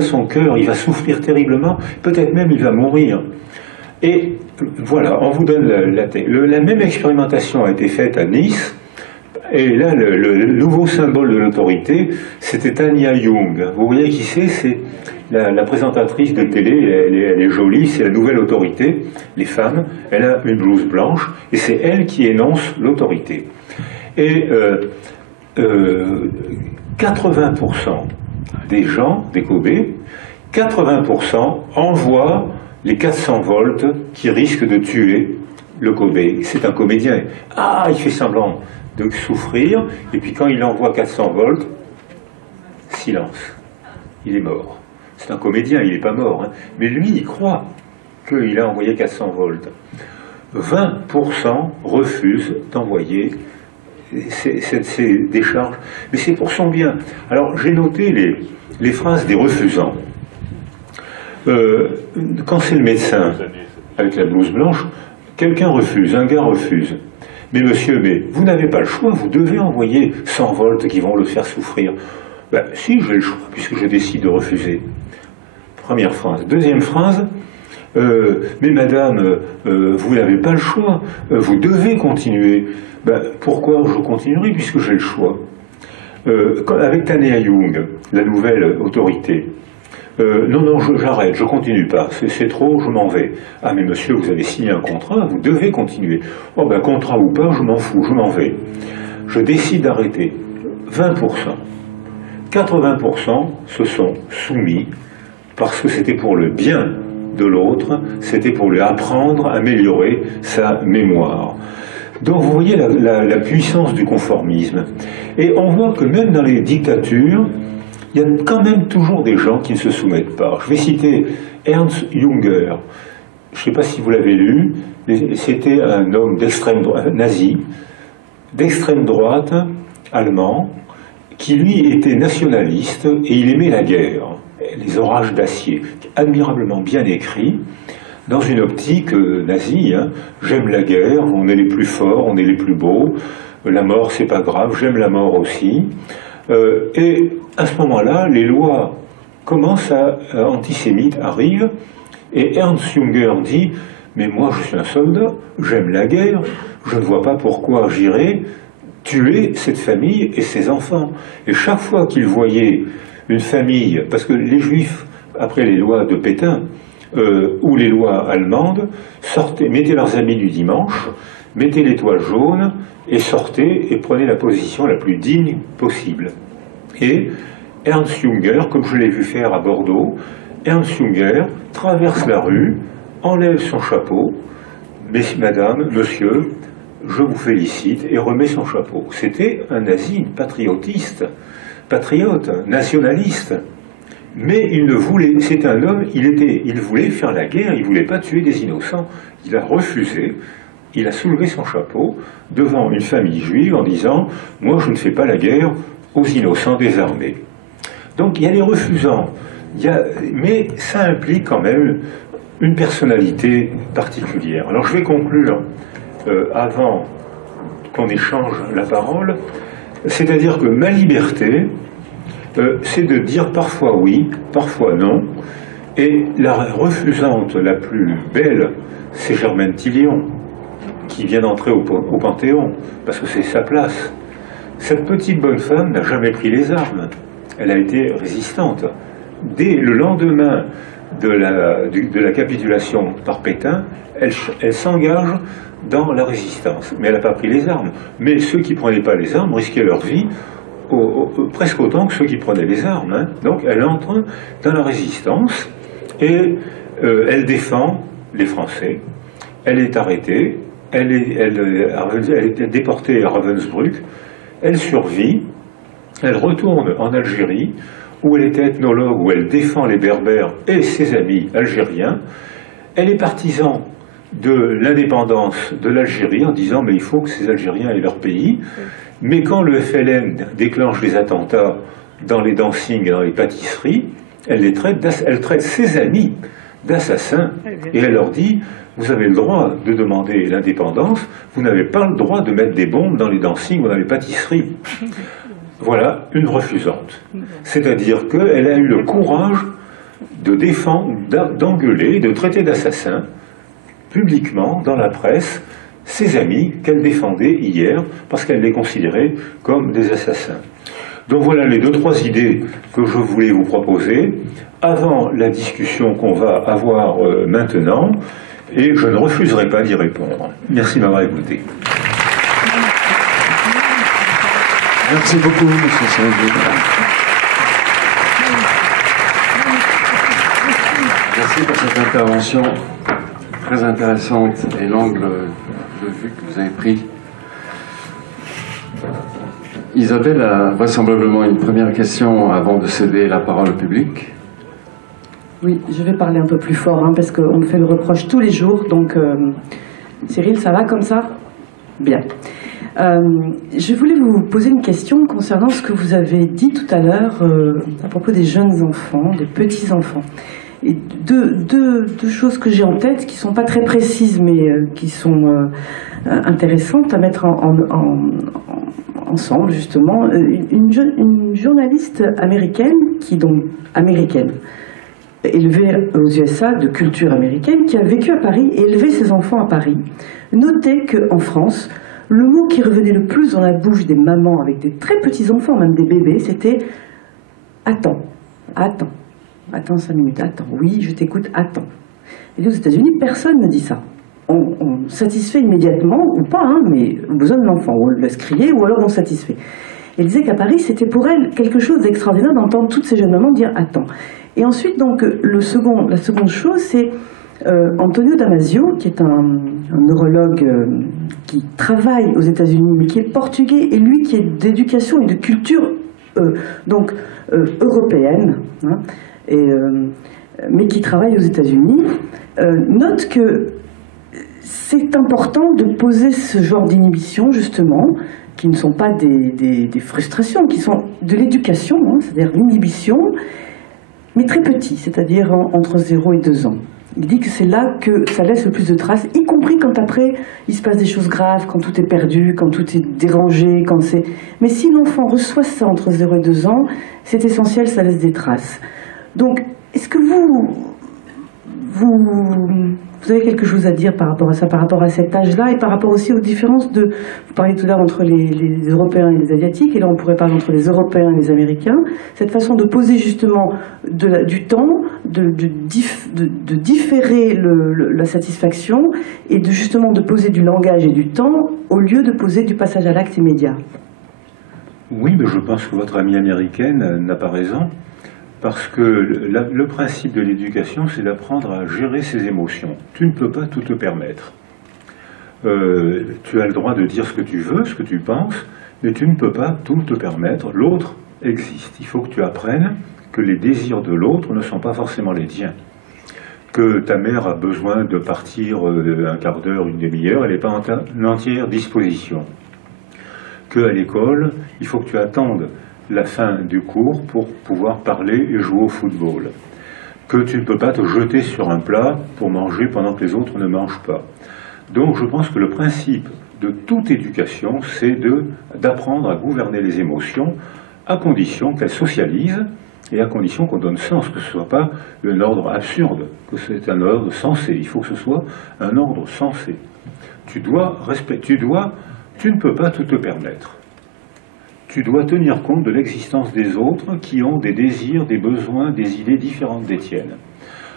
son cœur, il va souffrir terriblement, peut-être même il va mourir. Et voilà, on vous donne la même expérimentation a été faite à Nice, et là, le nouveau symbole de l'autorité, c'était Tanya Young. Vous voyez qui c'est la présentatrice de télé, elle est jolie, c'est la nouvelle autorité, les femmes, elle a une blouse blanche, et c'est elle qui énonce l'autorité. Et 80% des gens, des Kobe, 80% envoient les 400 volts qui risquent de tuer le Kobe. C'est un comédien. Ah, il fait semblant de souffrir, et puis quand il envoie 400 volts, silence. Il est mort. C'est un comédien, il n'est pas mort. Hein. Mais lui, il croit qu'il a envoyé 400 volts. 20% refusent d'envoyer ces décharges. Mais c'est pour son bien. Alors, j'ai noté les phrases des refusants. Quand c'est le médecin avec la blouse blanche, quelqu'un refuse, un gars refuse. Mais monsieur, mais vous n'avez pas le choix, vous devez envoyer 100 volts qui vont le faire souffrir. Ben, si, j'ai le choix, puisque je décide de refuser. Première phrase. Deuxième phrase, mais madame, vous n'avez pas le choix, vous devez continuer. Ben, pourquoi je continuerai, puisque j'ai le choix. Avec Tanya Young, la nouvelle autorité, non, j'arrête, je continue pas, c'est trop, je m'en vais. Ah mais monsieur, vous avez signé un contrat, vous devez continuer. Oh ben contrat ou pas, je m'en fous, je m'en vais. Je décide d'arrêter. 20%. 80% se sont soumis parce que c'était pour le bien de l'autre, c'était pour lui apprendre, améliorer sa mémoire. Donc vous voyez la puissance du conformisme. Et on voit que même dans les dictatures, il y a quand même toujours des gens qui ne se soumettent pas. Je vais citer Ernst Jünger. Je ne sais pas si vous l'avez lu. C'était un homme d'extrême droite, nazi, d'extrême droite, allemand, qui lui était nationaliste et il aimait la guerre, les orages d'acier, admirablement bien écrit, dans une optique nazie. Hein. J'aime la guerre, on est les plus forts, on est les plus beaux, la mort c'est pas grave, j'aime la mort aussi. Et à ce moment-là, les lois antisémites arrivent, et Ernst Jünger dit « Mais moi je suis un soldat, j'aime la guerre, je ne vois pas pourquoi j'irai tuer cette famille et ses enfants. » Et chaque fois qu'il voyait une famille, parce que les Juifs, après les lois de Pétain, ou les lois allemandes, mettaient leurs habits du dimanche, mettaient l'étoile jaune, et sortaient et prenaient la position la plus digne possible. Et Ernst Jünger, comme je l'ai vu faire à Bordeaux, Ernst Jünger traverse la rue, enlève son chapeau, mais madame, monsieur, je vous félicite, et remet son chapeau. C'était un nazi patriote, nationaliste. Mais il ne voulait, c'est un homme, il voulait faire la guerre, il ne voulait pas tuer des innocents. Il a refusé. Il a soulevé son chapeau devant une famille juive en disant « Moi, je ne fais pas la guerre aux innocents désarmés ». Donc, il y a les refusants, mais ça implique quand même une personnalité particulière. Alors, je vais conclure avant qu'on échange la parole, c'est-à-dire que ma liberté, c'est de dire parfois oui, parfois non, et la refusante la plus belle, c'est Germaine Tillion, qui vient d'entrer au Panthéon, parce que c'est sa place. Cette petite bonne femme n'a jamais pris les armes. Elle a été résistante. Dès le lendemain de la capitulation par Pétain, elle s'engage dans la résistance. Mais elle n'a pas pris les armes. Mais ceux qui ne prenaient pas les armes risquaient leur vie presque autant que ceux qui prenaient les armes. Hein. Donc elle entre dans la résistance et elle défend les Français. Elle est arrêtée. Elle est déportée à Ravensbrück, elle survit, elle retourne en Algérie, où elle était ethnologue, où elle défend les Berbères et ses amis algériens. Elle est partisan de l'indépendance de l'Algérie en disant « mais il faut que ces Algériens aient leur pays ». Mais quand le FLN déclenche les attentats dans les dancings et dans les pâtisseries, elle traite ses amis d'assassins et elle leur dit « vous avez le droit de demander l'indépendance, vous n'avez pas le droit de mettre des bombes dans les dancings ou dans les pâtisseries. » Voilà une refusante. C'est-à-dire qu'elle a eu le courage de défendre, d'engueuler, de traiter d'assassins publiquement dans la presse ses amis qu'elle défendait hier parce qu'elle les considérait comme des assassins. Donc voilà les 2-3 idées que je voulais vous proposer avant la discussion qu'on va avoir maintenant, et je ne refuserai pas d'y répondre. Merci de m'avoir écouté. Merci beaucoup, M. Sergi. Merci pour cette intervention très intéressante et l'angle de vue que vous avez pris. Isabelle a vraisemblablement une première question avant de céder la parole au public. Oui, je vais parler un peu plus fort, parce qu'on me fait le reproche tous les jours. Donc, Cyril, ça va comme ça? Bien. Je voulais vous poser une question concernant ce que vous avez dit tout à l'heure à propos des jeunes enfants, des petits-enfants. Et deux choses que j'ai en tête qui ne sont pas très précises, mais qui sont intéressantes à mettre ensemble, justement. Une journaliste américaine, élevée aux USA, de culture américaine, qui a vécu à Paris et élevé ses enfants à Paris, notait qu'en France, le mot qui revenait le plus dans la bouche des mamans avec des très petits enfants, même des bébés, c'était « attends, attends, attends 5 minutes, attends, oui, je t'écoute, attends ». Et aux États-Unis, personne ne dit ça. On satisfait immédiatement, ou pas, mais on a besoin de l'enfant, ou on le laisse crier, ou alors on satisfait. Elle disait qu'à Paris, c'était pour elle quelque chose d'extraordinaire d'entendre toutes ces jeunes mamans dire « attends ». Et ensuite, donc, la seconde chose, c'est Antonio Damasio, qui est un neurologue qui travaille aux États-Unis, mais qui est portugais, et lui qui est d'éducation et de culture européenne, mais qui travaille aux États-Unis, note que c'est important de poser ce genre d'inhibition, justement, qui ne sont pas des frustrations, qui sont de l'éducation, c'est-à-dire l'inhibition, mais très petit, c'est-à-dire entre 0 et 2 ans. Il dit que c'est là que ça laisse le plus de traces, y compris quand après il se passe des choses graves, quand tout est perdu, quand tout est dérangé, quand c'est... Mais si l'enfant reçoit ça entre 0 et 2 ans, c'est essentiel, ça laisse des traces. Donc, est-ce que vous avez quelque chose à dire par rapport à ça, par rapport à cet âge-là, et par rapport aussi aux différences de... Vous parliez tout à l'heure entre les Européens et les Asiatiques, et là on pourrait parler entre les Européens et les Américains, cette façon de poser justement du temps, de différer la satisfaction, et justement de poser du langage et du temps, au lieu de poser du passage à l'acte immédiat. Oui, mais je pense que votre amie américaine n'a pas raison. Parce que le principe de l'éducation, c'est d'apprendre à gérer ses émotions. Tu ne peux pas tout te permettre. Tu as le droit de dire ce que tu veux, ce que tu penses, mais tu ne peux pas tout te permettre. L'autre existe. Il faut que tu apprennes que les désirs de l'autre ne sont pas forcément les tiens. Que ta mère a besoin de partir un quart d'heure, une demi-heure, elle n'est pas en entière disposition. Qu'à l'école, il faut que tu attendes la fin du cours pour pouvoir parler et jouer au football. Que tu ne peux pas te jeter sur un plat pour manger pendant que les autres ne mangent pas. Donc je pense que le principe de toute éducation, c'est d'apprendre à gouverner les émotions à condition qu'elles socialisent et à condition qu'on donne sens, que ce ne soit pas un ordre absurde, que c'est un ordre sensé. Il faut que ce soit un ordre sensé. Tu ne peux pas tout te permettre. Tu dois tenir compte de l'existence des autres qui ont des désirs, des besoins, des idées différentes des tiennes.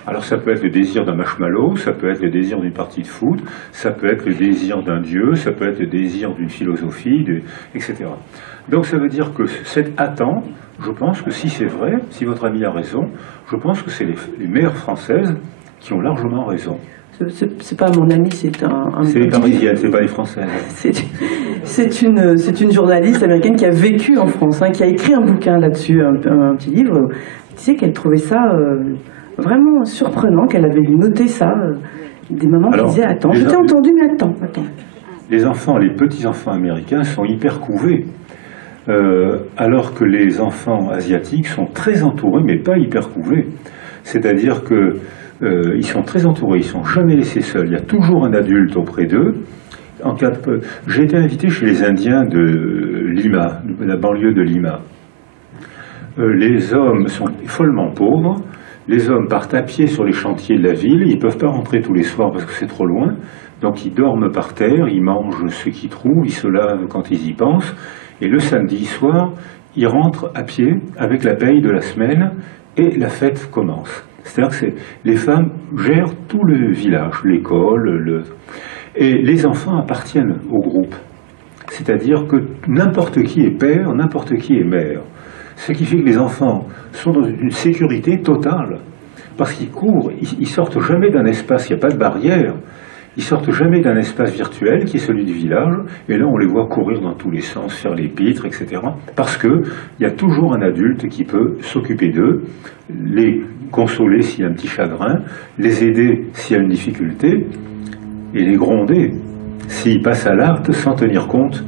Alors ça peut être le désir d'un marshmallow, ça peut être le désir d'une partie de foot, ça peut être le désir d'un dieu, ça peut être le désir d'une philosophie, etc. Donc ça veut dire que cet attend, je pense que si c'est vrai, si votre ami a raison, je pense que c'est les mères françaises qui ont largement raison. C'est pas mon ami, c'est c'est les Parisiennes, c'est pas les Françaises. C'est une journaliste américaine qui a vécu en France, qui a écrit un bouquin là-dessus, un petit livre. Tu sais qu'elle trouvait ça vraiment surprenant, qu'elle avait noté ça. Des mamans qui disaient « Attends, je t'ai entendu, mais attends. » Les enfants, les petits-enfants américains sont hyper couvés, alors que les enfants asiatiques sont très entourés, mais pas hyper couvés. C'est-à-dire que ils sont très entourés, ils ne sont jamais laissés seuls. Il y a toujours un adulte auprès d'eux. J'ai été invité chez les Indiens de Lima, de la banlieue de Lima. Les hommes sont follement pauvres, Les hommes partent à pied sur les chantiers de la ville, ils ne peuvent pas rentrer tous les soirs parce que c'est trop loin, donc ils dorment par terre, ils mangent ce qu'ils trouvent, ils se lavent quand ils y pensent, et le samedi soir, ils rentrent à pied avec la paye de la semaine, et la fête commence. C'est-à-dire que les femmes gèrent tout le village, l'école, et les enfants appartiennent au groupe. C'est-à-dire que n'importe qui est père, n'importe qui est mère. Ce qui fait que les enfants sont dans une sécurité totale, parce qu'ils courent, ils sortent jamais d'un espace, il n'y a pas de barrière, ils sortent jamais d'un espace virtuel qui est celui du village, et là on les voit courir dans tous les sens, faire les pitres, etc. Parce qu'il y a toujours un adulte qui peut s'occuper d'eux, les consoler s'il y a un petit chagrin, les aider s'il y a une difficulté, et les gronder s'ils passent à l'acte sans tenir compte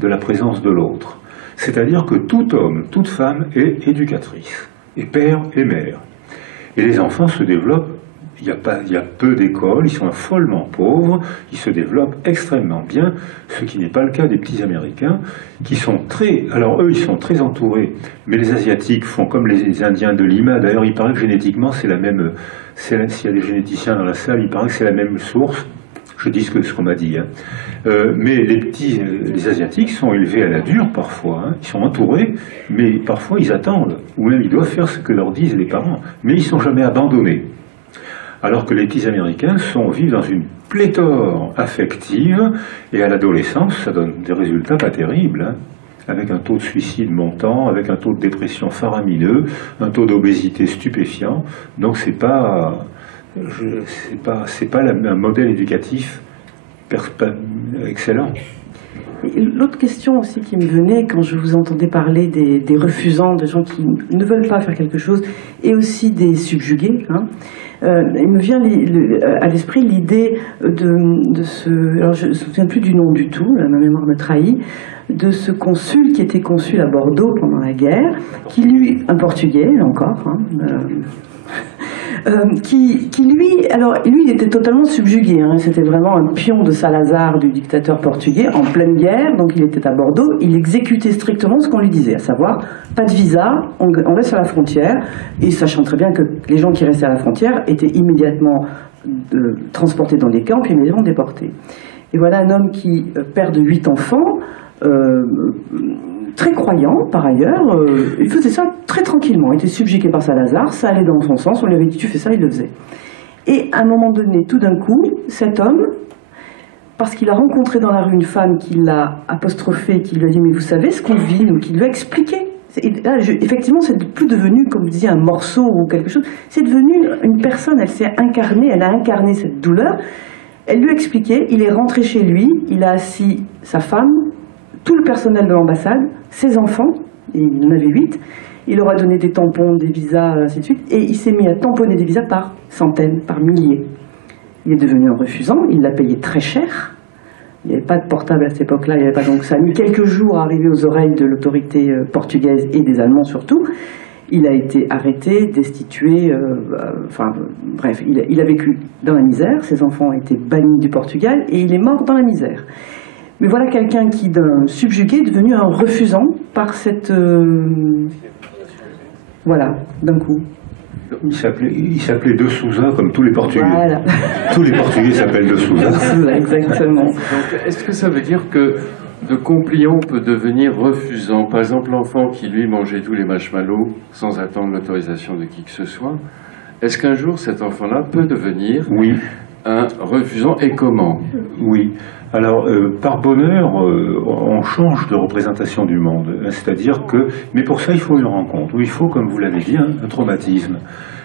de la présence de l'autre. C'est-à-dire que tout homme, toute femme est éducatrice, et père et mère. Et les enfants se développent, il y a peu d'écoles, ils sont follement pauvres, ils se développent extrêmement bien, ce qui n'est pas le cas des petits Américains, qui sont très... Alors eux, ils sont très entourés, mais les Asiatiques font comme les Indiens de Lima. D'ailleurs, il paraît que génétiquement, c'est la même... S'il y a des généticiens dans la salle, il paraît que c'est la même source. Je dis ce qu'on m'a dit. Hein. Mais les Asiatiques sont élevés à la dure parfois. Hein. Ils sont entourés, mais parfois ils attendent. Ou même ils doivent faire ce que leur disent les parents. Mais ils ne sont jamais abandonnés. Alors que les petits Américains vivent dans une pléthore affective. Et à l'adolescence, ça donne des résultats pas terribles. Hein. Avec un taux de suicide montant, avec un taux de dépression faramineux, un taux d'obésité stupéfiant. Donc c'est pas un modèle éducatif excellent. L'autre question aussi qui me venait quand je vous entendais parler des refusants, des gens qui ne veulent pas faire quelque chose, et aussi des subjugués, hein, il me vient à l'esprit l'idée de ce... Alors je ne me souviens plus du nom du tout, ma mémoire me trahit, de ce consul qui était consul à Bordeaux pendant la guerre, qui lui, un Portugais, là encore, hein, qui lui, alors lui il était totalement subjugué, hein, c'était vraiment un pion de Salazar, du dictateur portugais, en pleine guerre, donc il était à Bordeaux, il exécutait strictement ce qu'on lui disait, à savoir, pas de visa, on reste à la frontière, et sachant très bien que les gens qui restaient à la frontière étaient immédiatement transportés dans des camps, puis immédiatement déportés. Et voilà un homme qui perd de 8 enfants, très croyant par ailleurs, il faisait ça très tranquillement, il était subjugué par Salazar, ça allait dans son sens, on lui avait dit tu fais ça, il le faisait. Et à un moment donné, tout d'un coup, cet homme, parce qu'il a rencontré dans la rue une femme qui l'a apostrophé, qui lui a dit mais vous savez ce qu'on vit, nous, qui lui a expliqué. Là, effectivement, c'est plus devenu, comme vous disiez, un morceau ou quelque chose, c'est devenu une personne, elle s'est incarnée, elle a incarné cette douleur, elle lui a expliqué, il est rentré chez lui, il a assis sa femme, tout le personnel de l'ambassade, ses enfants, il en avait 8, il leur a donné des tampons, des visas, ainsi de suite, et il s'est mis à tamponner des visas par centaines, par milliers. Il est devenu un refusant, il l'a payé très cher, il n'y avait pas de portable à cette époque-là, il n'y avait pas, donc ça a mis quelques jours à arriver aux oreilles de l'autorité portugaise et des Allemands surtout. Il a été arrêté, destitué, enfin bref, il a vécu dans la misère, ses enfants ont été bannis du Portugal et il est mort dans la misère. Mais voilà quelqu'un qui, d'un subjugué, est devenu un refusant par cette... voilà, d'un coup. Il s'appelait De Souza, comme tous les Portugais. Voilà. Tous les Portugais s'appellent De Souza. Exactement. Donc, est-ce que ça veut dire que de compliant peut devenir refusant? Par exemple, l'enfant qui, lui, mangeait tous les marshmallows sans attendre l'autorisation de qui que ce soit, est-ce qu'un jour, cet enfant-là peut devenir un refusant, et comment? Oui. Alors, par bonheur, on change de représentation du monde. C'est-à-dire que... Mais pour ça, il faut une rencontre. Ou il faut, comme vous l'avez dit, un traumatisme.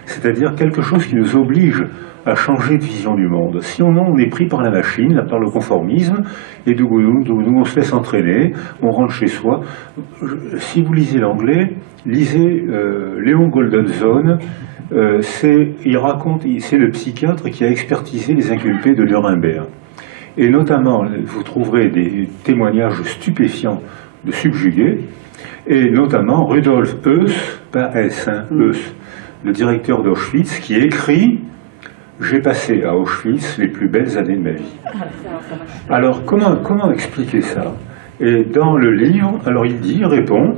C'est-à-dire quelque chose qui nous oblige à changer de vision du monde. Sinon, on est pris par la machine, par le conformisme, et d'où on se laisse entraîner, on rentre chez soi. Si vous lisez l'anglais, lisez Léon Goldenson. C'est le psychiatre qui a expertisé les inculpés de Nuremberg. Et notamment, vous trouverez des témoignages stupéfiants de subjugués, et notamment Rudolf Höss, pas S, hein, Höss, le directeur d'Auschwitz, qui écrit « J'ai passé à Auschwitz les plus belles années de ma vie ». Alors, comment expliquer ça? Et dans le livre, alors il répond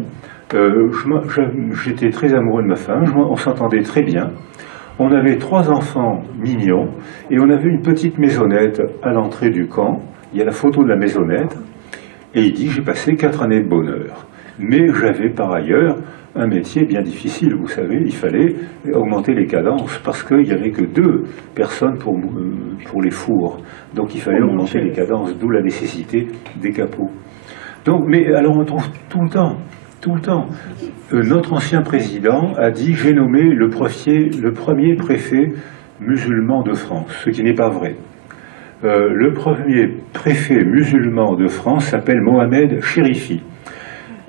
« J'étais très amoureux de ma femme, on s'entendait très bien. On avait 3 enfants mignons, et on avait une petite maisonnette à l'entrée du camp. Il y a la photo de la maisonnette, et il dit, j'ai passé 4 années de bonheur. Mais j'avais par ailleurs un métier bien difficile, vous savez, il fallait augmenter les cadences, parce qu'il n'y avait que 2 personnes pour les fours. Donc il fallait augmenter les cadences, d'où la nécessité des capots. Donc, mais alors on trouve tout le temps, notre ancien président a dit, j'ai nommé le premier préfet musulman de France, ce qui n'est pas vrai. Le premier préfet musulman de France s'appelle Mohamed Chérifi.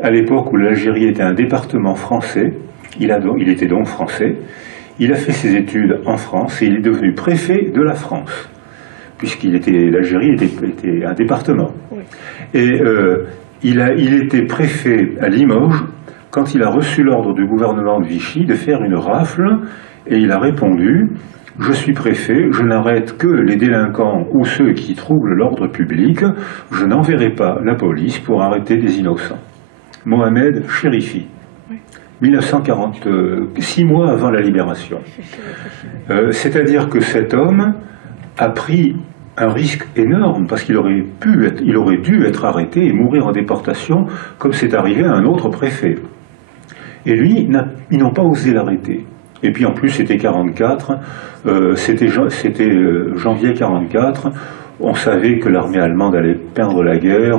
À l'époque où l'Algérie était un département français, il était donc français, il a fait ses études en France et il est devenu préfet de la France, l'Algérie était un département. Et il était préfet à Limoges quand il a reçu l'ordre du gouvernement de Vichy de faire une rafle, et il a répondu, je suis préfet, je n'arrête que les délinquants ou ceux qui troublent l'ordre public, je n'enverrai pas la police pour arrêter des innocents. Mohamed Chérifi, 1940, 6 mois avant la libération. C'est-à-dire que cet homme a pris un risque énorme, parce qu'il aurait dû être arrêté et mourir en déportation, comme c'est arrivé à un autre préfet. Et lui, ils n'ont pas osé l'arrêter. Et puis en plus, c'était 44, c'était janvier 44, on savait que l'armée allemande allait perdre la guerre,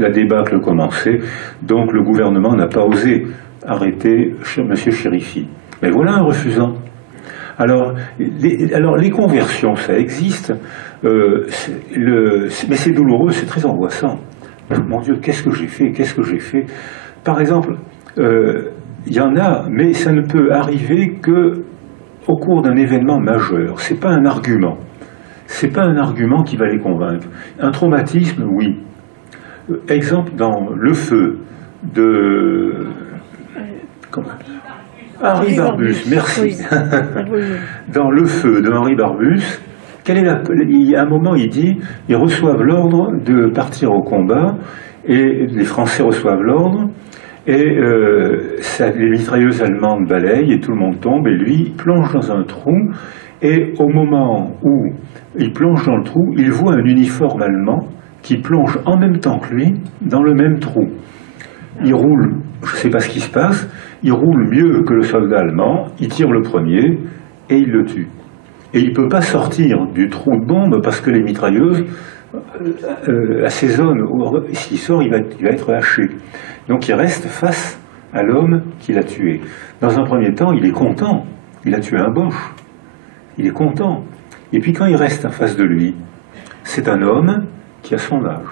la débâcle commençait, donc le gouvernement n'a pas osé arrêter M. Chérifi. Mais voilà un refusant. Alors les conversions, ça existe, mais c'est douloureux, c'est très angoissant. Mon Dieu, qu'est-ce que j'ai fait? Par exemple, il y en a, mais ça ne peut arriver qu'au cours d'un événement majeur. C'est pas un argument. C'est pas un argument qui va les convaincre. Un traumatisme, oui. Exemple dans Le Feu de... Comment ? Henri Barbus, merci. Dans Le Feu de Henri Barbus, à un moment il dit, ils reçoivent l'ordre de partir au combat, et les Français reçoivent l'ordre, et les mitrailleuses allemandes balayent, et tout le monde tombe, et lui plonge dans un trou, et au moment où il plonge dans le trou, il voit un uniforme allemand qui plonge en même temps que lui dans le même trou. Il roule, je ne sais pas ce qui se passe, il roule mieux que le soldat allemand, il tire le premier et il le tue. Et il ne peut pas sortir du trou de bombe parce que les mitrailleuses assaisonnent. S'il sort, il va être haché. Donc il reste face à l'homme qui l'a tué. Dans un premier temps, il est content. Il a tué un Boche. Il est content. Et puis quand il reste en face de lui, c'est un homme qui a son âge.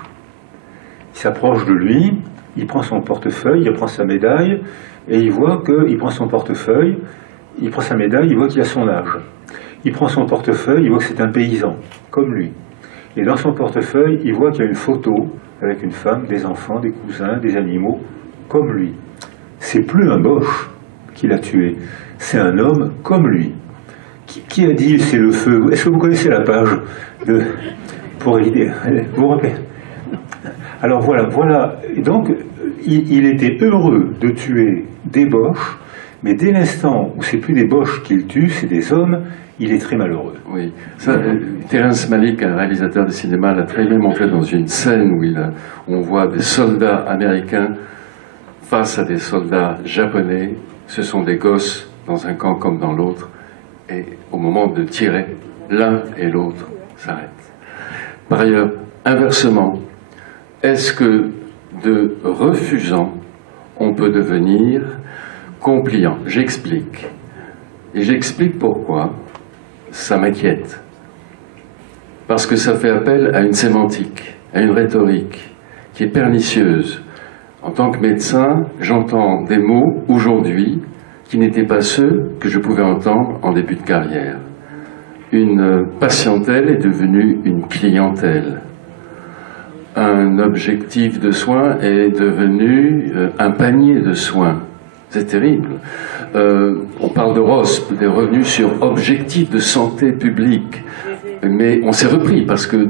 Il s'approche de lui, il prend son portefeuille, il prend sa médaille, et il voit qu'il prend son portefeuille, il prend sa médaille, il voit qu'il a son âge. Il prend son portefeuille, il voit que c'est un paysan, comme lui. Et dans son portefeuille, il voit qu'il y a une photo avec une femme, des enfants, des cousins, des animaux, comme lui. C'est plus un Boche qui l'a tué, c'est un homme comme lui. Qui a dit c'est le feu? Est-ce que vous connaissez la page pour aider? Vous vous rappelez? Alors voilà. Et donc, il était heureux de tuer des Boches, mais dès l'instant où c'est plus des Boches qu'il tue, c'est des hommes, il est très malheureux. Oui. Terrence Malick, un réalisateur de cinéma, l'a très bien montré dans une scène où on voit des soldats américains face à des soldats japonais. Ce sont des gosses dans un camp comme dans l'autre. Et au moment de tirer, l'un et l'autre s'arrêtent. Par ailleurs, inversement, est-ce que de refusant, on peut devenir compliant? J'explique. Et j'explique pourquoi ça m'inquiète. Parce que ça fait appel à une sémantique, à une rhétorique qui est pernicieuse. En tant que médecin, j'entends des mots aujourd'hui qui n'étaient pas ceux que je pouvais entendre en début de carrière. Une patientèle est devenue une clientèle. Un objectif de soins est devenu un panier de soins. C'est terrible. On parle de ROSP, des revenus sur objectifs de santé publique. Mais on s'est repris parce que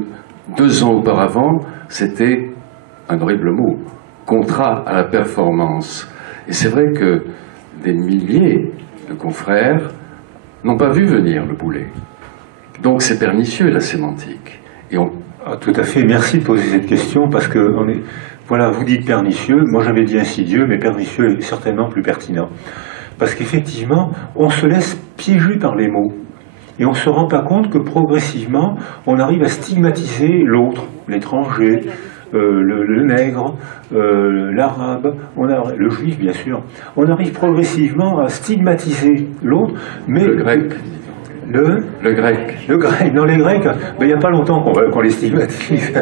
2 ans auparavant, c'était un horrible mot, contrat à la performance. Et c'est vrai que des milliers de confrères n'ont pas vu venir le boulet. Donc c'est pernicieux, la sémantique. Et Ah, tout à fait, merci de poser cette question, parce que voilà, vous dites pernicieux, moi j'avais dit insidieux, mais pernicieux est certainement plus pertinent. Parce qu'effectivement, on se laisse piéger par les mots. Et on ne se rend pas compte que progressivement, on arrive à stigmatiser l'autre, l'étranger, le nègre, l'arabe, le juif bien sûr. On arrive progressivement à stigmatiser l'autre, mais... le grec. Le grec. Le grec. Non, les Grecs, il n'y a pas longtemps qu'on les stigmatise.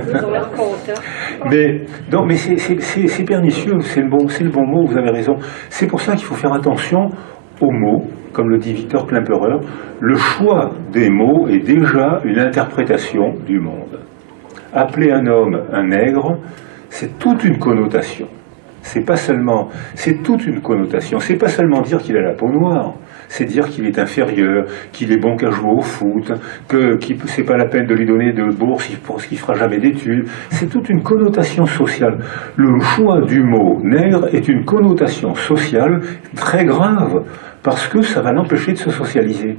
Mais c'est pernicieux, c'est le bon mot, vous avez raison. C'est pour ça qu'il faut faire attention aux mots, comme le dit Victor Klemperer. Le choix des mots est déjà une interprétation du monde. Appeler un homme un nègre, c'est toute une connotation. C'est toute une connotation. C'est pas seulement dire qu'il a la peau noire. C'est dire qu'il est inférieur, qu'il est bon qu'à jouer au foot, que c'est pas la peine de lui donner de bourse pour ce qu'il fera jamais d'études. C'est toute une connotation sociale. Le choix du mot nègre est une connotation sociale très grave, parce que ça va l'empêcher de se socialiser.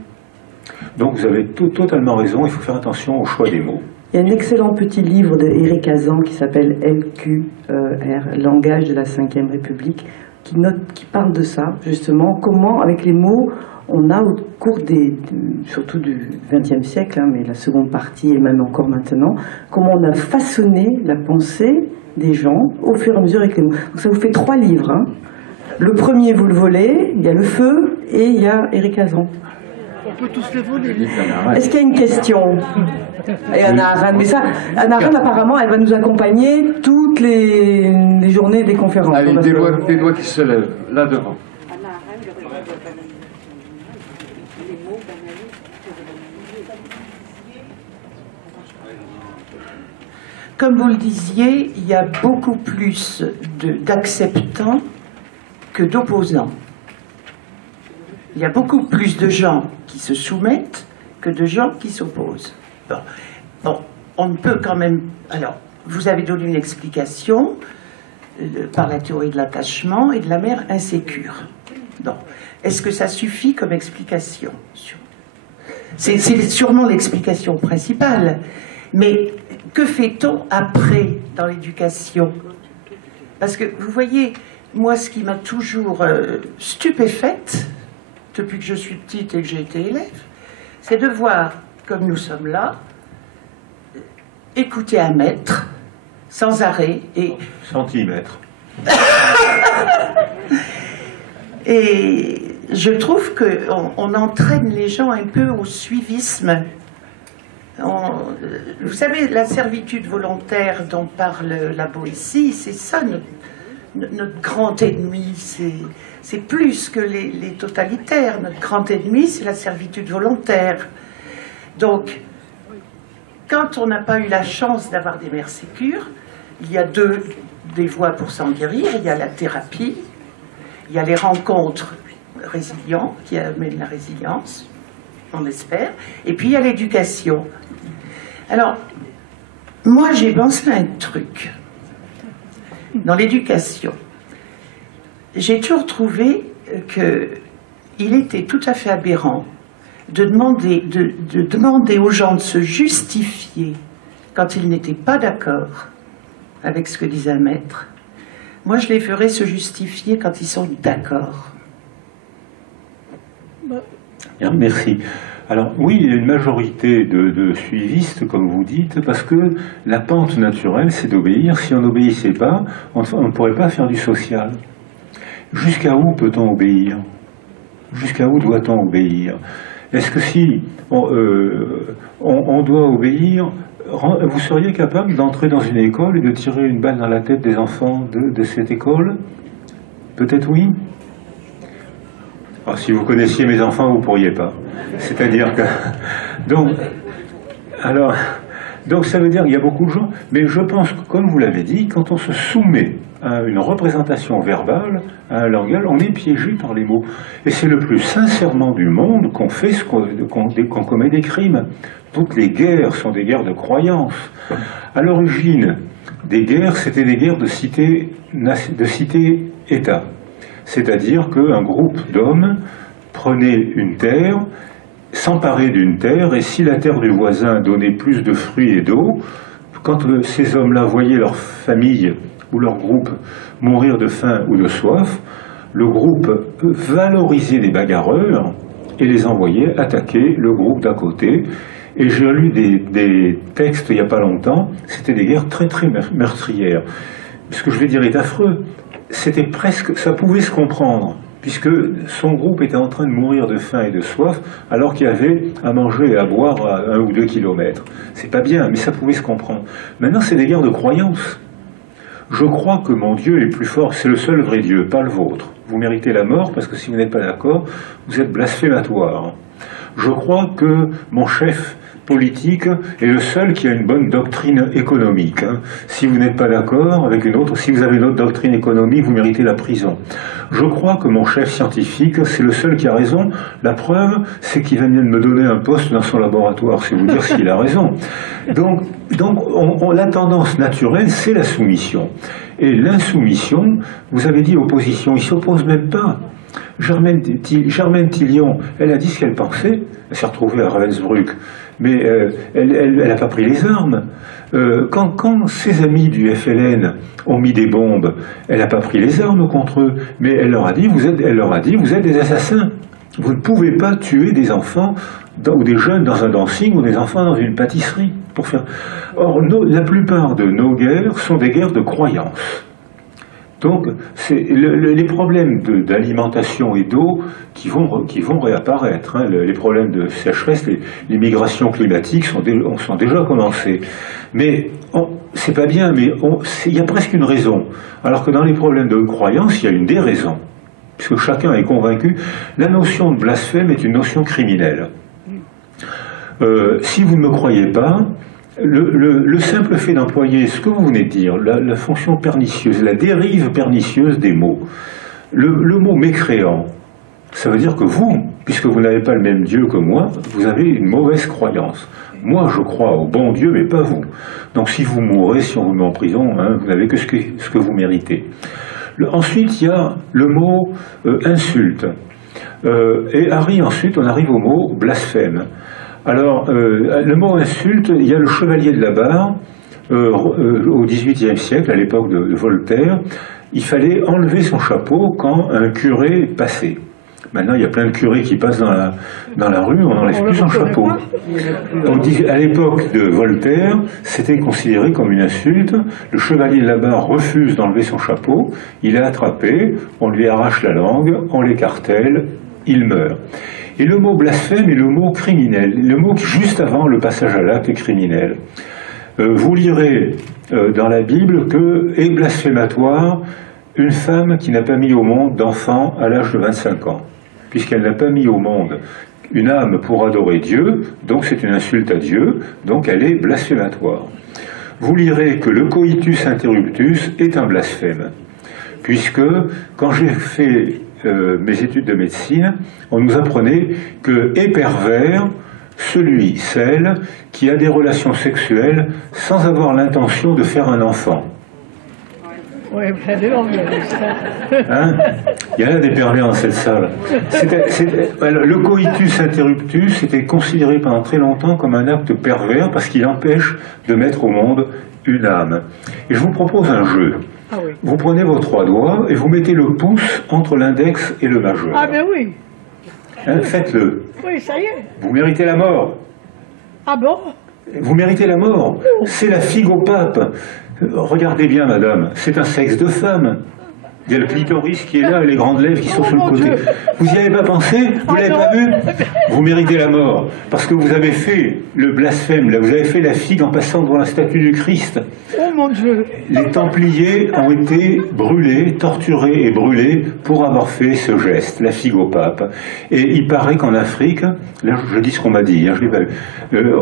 Donc vous avez totalement raison, il faut faire attention au choix des mots. Il y a un excellent petit livre d'Éric Hazan qui s'appelle LQR, Langage de la Ve République, qui parle de ça, justement, comment, avec les mots, on a au cours surtout du XXe siècle, mais la seconde partie et même encore maintenant, comment on a façonné la pensée des gens au fur et à mesure avec les mots. Donc ça vous fait 3 livres. Hein. Le premier, vous le volez, il y a le feu et il y a Éric Hazan. On peut tous les voler. Est-ce qu'il y a une question? Et Anna Arendt, mais ça, Anna Arendt, apparemment, elle va nous accompagner toutes les journées des conférences. Allez, des doigts qui se lèvent, là devant. Comme vous le disiez, il y a beaucoup plus d'acceptants que d'opposants. Il y a beaucoup plus de gens qui se soumettent que de gens qui s'opposent. Bon, on ne peut quand même... Alors, vous avez donné une explication par la théorie de l'attachement et de la mère insécure. Bon, est-ce que ça suffit comme explication? C'est sûrement l'explication principale. Mais que fait-on après dans l'éducation? Parce que, vous voyez, moi, ce qui m'a toujours stupéfaite, depuis que je suis petite et que j'ai été élève, c'est de voir, comme nous sommes là, écouter un maître, sans arrêt, et... Centimètre. Et je trouve qu'on entraîne les gens un peu au suivisme. Vous savez, la servitude volontaire dont parle la Boétie, c'est ça notre grand ennemi. C'est plus que les totalitaires. Notre grand ennemi, c'est la servitude volontaire. Donc, quand on n'a pas eu la chance d'avoir des mères sécures, il y a des voies pour s'en guérir. Il y a la thérapie, il y a les rencontres résilientes qui amènent la résilience, on espère, et puis il y a l'éducation. Alors, moi j'ai pensé à un truc. Dans l'éducation, j'ai toujours trouvé qu'il était tout à fait aberrant de demander aux gens de se justifier quand ils n'étaient pas d'accord avec ce que disait un maître. Moi, je les ferais se justifier quand ils sont d'accord. Bien, merci. Alors oui, il y a une majorité de suivistes, comme vous dites, parce que la pente naturelle, c'est d'obéir. Si on n'obéissait pas, on ne pourrait pas faire du social. Jusqu'à où peut-on obéir? Jusqu'à où doit-on obéir? Est-ce que si on doit obéir, vous seriez capable d'entrer dans une école et de tirer une balle dans la tête des enfants de cette école? Peut-être oui. Alors, si vous connaissiez mes enfants, vous ne pourriez pas. C'est-à-dire que... Donc ça veut dire qu'il y a beaucoup de gens, mais je pense que, comme vous l'avez dit, quand on se soumet à une représentation verbale, à un langage, on est piégé par les mots. Et c'est le plus sincèrement du monde qu'on fait qu'on commet des crimes. Toutes les guerres sont des guerres de croyance. À l'origine des guerres, c'était des guerres de cité-État. C'est-à-dire qu'un groupe d'hommes prenait une terre s'emparer d'une terre, et si la terre du voisin donnait plus de fruits et d'eau, quand ces hommes-là voyaient leur famille ou leur groupe mourir de faim ou de soif, le groupe valorisait les bagarreurs et les envoyait attaquer le groupe d'à côté. Et j'ai lu des textes il n'y a pas longtemps, c'était des guerres très très meurtrières. Ce que je vais dire est affreux. C'était presque, ça pouvait se comprendre, puisque son groupe était en train de mourir de faim et de soif, alors qu'il y avait à manger et à boire à 1 ou 2 kilomètres. C'est pas bien, mais ça pouvait se comprendre. Maintenant, c'est des guerres de croyance. Je crois que mon Dieu est plus fort, c'est le seul vrai Dieu, pas le vôtre. Vous méritez la mort, parce que si vous n'êtes pas d'accord, vous êtes blasphématoire. Je crois que mon chef politique est le seul qui a une bonne doctrine économique. Si vous n'êtes pas d'accord avec une autre, si vous avez une autre doctrine économique, vous méritez la prison. Je crois que mon chef scientifique, c'est le seul qui a raison. La preuve, c'est qu'il vient de me donner un poste dans son laboratoire, c'est vous dire s'il a raison. Donc la tendance naturelle, c'est la soumission. Et l'insoumission, vous avez dit opposition, il ne s'oppose même pas. Germaine Tillion, elle a dit ce qu'elle pensait, elle s'est retrouvée à Ravensbrück, mais elle n'a pas pris les armes. Quand ses amis du FLN ont mis des bombes, elle n'a pas pris les armes contre eux, mais elle leur a dit, vous êtes des assassins. Vous ne pouvez pas tuer des enfants ou des jeunes dans un dancing ou des enfants dans une pâtisserie. Or, la plupart de nos guerres sont des guerres de croyance. Donc, les problèmes d'alimentation et d'eau qui vont réapparaître. Les problèmes de sécheresse, les migrations climatiques sont déjà commencés. Mais c'est pas bien, mais il y a presque une raison. Alors que dans les problèmes de croyance, il y a une déraison. Puisque chacun est convaincu, la notion de blasphème est une notion criminelle. Si vous ne me croyez pas, le simple fait d'employer ce que vous venez de dire, la fonction pernicieuse, la dérive pernicieuse des mots, le mot mécréant, ça veut dire que vous, puisque vous n'avez pas le même Dieu que moi, vous avez une mauvaise croyance. Moi, je crois au bon Dieu, mais pas vous. Donc si vous mourrez, si on vous met en prison, vous n'avez que ce que vous méritez. Ensuite, il y a le mot insulte. Et ensuite, on arrive au mot blasphème. Alors, le mot insulte, il y a le chevalier de la Barre, au XVIIIe siècle, à l'époque de Voltaire, il fallait enlever son chapeau quand un curé passait. Maintenant, il y a plein de curés qui passent dans la rue, on n'enlève plus son chapeau. À l'époque de Voltaire, c'était considéré comme une insulte. Le chevalier de la Barre refuse d'enlever son chapeau, il est attrapé, on lui arrache la langue, on l'écartèle, il meurt. Et le mot blasphème est le mot criminel, le mot qui, juste avant le passage à l'acte, est criminel. Vous lirez dans la Bible que est blasphématoire une femme qui n'a pas mis au monde d'enfant à l'âge de 25 ans, puisqu'elle n'a pas mis au monde une âme pour adorer Dieu, donc c'est une insulte à Dieu, donc elle est blasphématoire. Vous lirez que le coitus interruptus est un blasphème, puisque quand j'ai fait mes études de médecine, on nous apprenait que est pervers celle qui a des relations sexuelles sans avoir l'intention de faire un enfant. Oui, vous avez Il y en a des pervers dans cette salle. Le coitus interruptus était considéré pendant très longtemps comme un acte pervers parce qu'il empêche de mettre au monde une âme. Et je vous propose un jeu. Ah oui. Vous prenez vos 3 doigts et vous mettez le pouce entre l'index et le majeur. Ah ben oui. Faites-le. Oui, ça y est. Vous méritez la mort. Ah bon? Vous méritez la mort. C'est la figue au pape. Regardez bien, madame, c'est un sexe de femme. Il y a le clitoris qui est là et les grandes lèvres qui sont sur le côté. Dieu. Vous n'y avez pas pensé? Vous l'avez pas vu? Vous méritez la mort. Parce que vous avez fait le blasphème, là, vous avez fait la figue en passant devant la statue du Christ. Oh mon Dieu. Les Templiers ont été brûlés, torturés et brûlés pour avoir fait ce geste, la figue au pape. Et il paraît qu'en Afrique, là je dis ce qu'on m'a dit, je l'ai pas vu,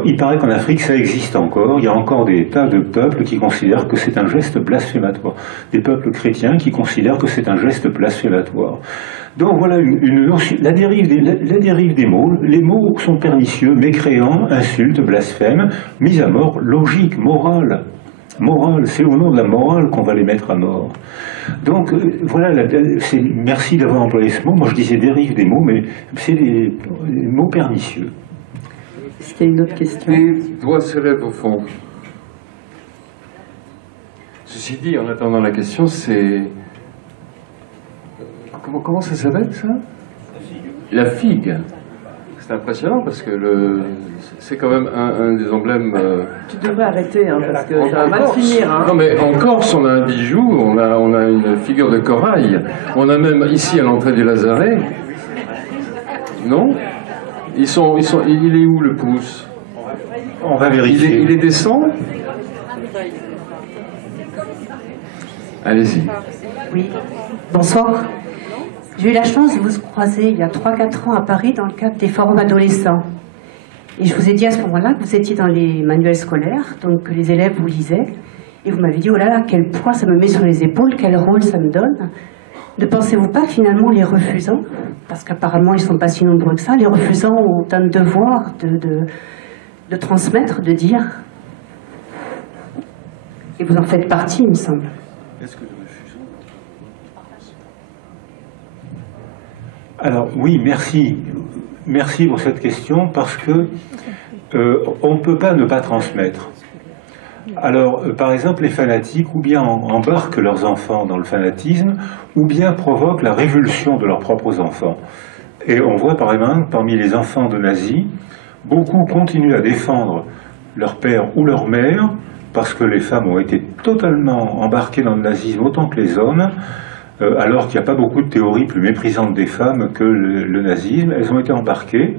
il paraît qu'en Afrique ça existe encore, il y a encore des tas de peuples qui considèrent que c'est un geste blasphématoire. Des peuples chrétiens qui considèrent que c'est un geste blasphématoire. Donc voilà la dérive des mots. Les mots sont pernicieux, mécréants, insultes, blasphèmes, mise à mort, logique, morale. morale. C'est au nom de la morale qu'on va les mettre à mort. Donc voilà, merci d'avoir employé ce mot. Moi je disais dérive des mots, mais c'est des mots pernicieux. Est-ce qu'il y a une autre question? Les doigts se lèvent au fond. Ceci dit, en attendant la question, c'est... Comment ça s'appelle, ça? La figue. C'est impressionnant parce que c'est quand même un des emblèmes... Tu devrais arrêter, hein, parce que ça va mal finir. Hein. Non, mais en Corse, on a un bijou, on a une figure de corail. On a même ici, à l'entrée du Lazaret. Non? Il est où, le pouce? On va vérifier. Il est décent? Allez-y. Oui, bonsoir. J'ai eu la chance de vous croiser il y a 3-4 ans à Paris dans le cadre des forums adolescents. Et je vous ai dit à ce moment-là que vous étiez dans les manuels scolaires, donc que les élèves vous lisaient. Et vous m'avez dit, oh là là, quel poids ça me met sur les épaules, quel rôle ça me donne. Ne pensez-vous pas que finalement les refusants, parce qu'apparemment ils ne sont pas si nombreux que ça, les refusants ont un devoir de transmettre, de dire. Et vous en faites partie, il me semble. Est-ce que nous refusons? Alors oui, merci. Merci pour cette question, parce que on ne peut pas ne pas transmettre. Alors, par exemple, les fanatiques ou bien embarquent leurs enfants dans le fanatisme, ou bien provoquent la révulsion de leurs propres enfants. Et on voit par exemple, parmi les enfants de nazis, beaucoup continuent à défendre leur père ou leur mère, parce que les femmes ont été totalement embarquées dans le nazisme autant que les hommes, alors qu'il n'y a pas beaucoup de théories plus méprisantes des femmes que le nazisme. Elles ont été embarquées.